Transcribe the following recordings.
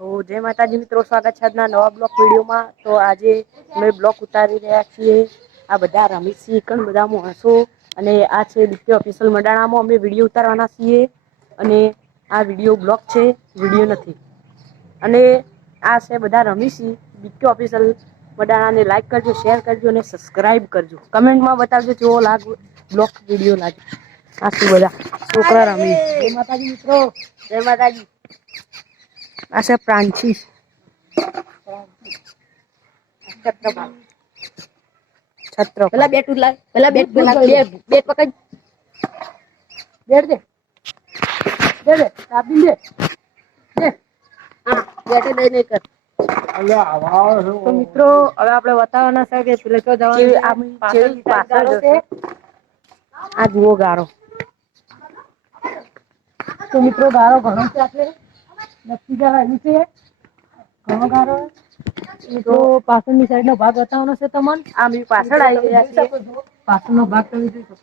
તો જય માતાજી મિત્રો, સ્વાગત છે આજના નવા બ્લોક વિડીયોમાં। તો આજે અમે બ્લોક ઉતારી રહ્યા છીએ। આ બધા રમેશજી કણ બધા માણસો અને આ છે ડીકે ઓફિશિયલ મંડાણામાં અમે વિડીયો ઉતારવાના છીએ અને આ વિડીયો બ્લોક છે, વિડીયો નથી। અને આ છે બધા રમેશજી ડીકે ઓફિશિયલ મંડાણાને લાઈક કરજો, શેર કરજો અને સબસ્ક્રાઇબ કરજો। કમેન્ટમાં બતાવજો કેવો બ્લોક વિડીયો લાગે। આ શું બધા છોકરા રમે। જય માતાજી મિત્રો, જય માતાજી। આ છે પ્રાંશી, છત્ર પેલા બેટ ઉડલા, પેલા બેટ બેટ પકડ, બેટ દે, દે દે આપી દે, દે હા બેટ દઈ નઈ કર। તો મિત્રો હવે આપણે બતાવવાના છે કે પેલે તો જવાનું છે। આ જુઓ ગારો, તો મિત્રો ગારો ઘણો છે, આપણે નક્કી જવા એવી છે ઘણો ગારો। તો પાછળની સાઈડ નો ભાગ બતાવવાનો છે તમને। આ પાછળ આવી ગયા છે, પાછળનો ભાગ તમે જોઈ શકો,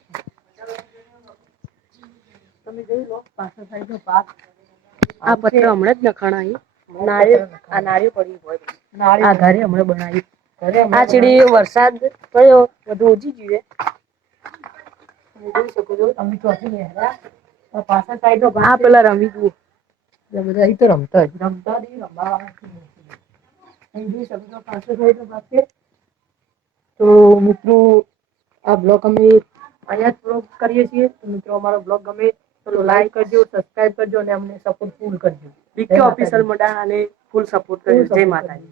તમે જોઈ લો પાછળ સાઈડ નો ભાગ। આ પત્ર હમણાં જ નખાણા, આ નાળિયું પડ્યું હોય, આ ઘરે હમણાં બનાવ્યું। આ ચીડી વરસાદ પડ્યો બધું ઓજી ગયું, જોઈ શકો છો તમે ચોથી નેહરા પાછળ સાઈડ નો ભાગ પેલા રમી જુઓ, બધા તો રમતા રમતા જોઈ શકો છો પાછળ સાઈડ નો ભાગ છે। તો મિત્રો આ બ્લોક અમે અહીંયા જ પૂરો કરીએ છીએ। તો મિત્રો અમારો બ્લોગ ગમે તો લાઈક કરજો, સબસ્ક્રાઇબ કરજો અને અમને સપોર્ટ ફૂલ કરજો। ડીકે ઓફિશિયલ મંડાણાને ફૂલ સપોર્ટ કરજો। જય માતાજી।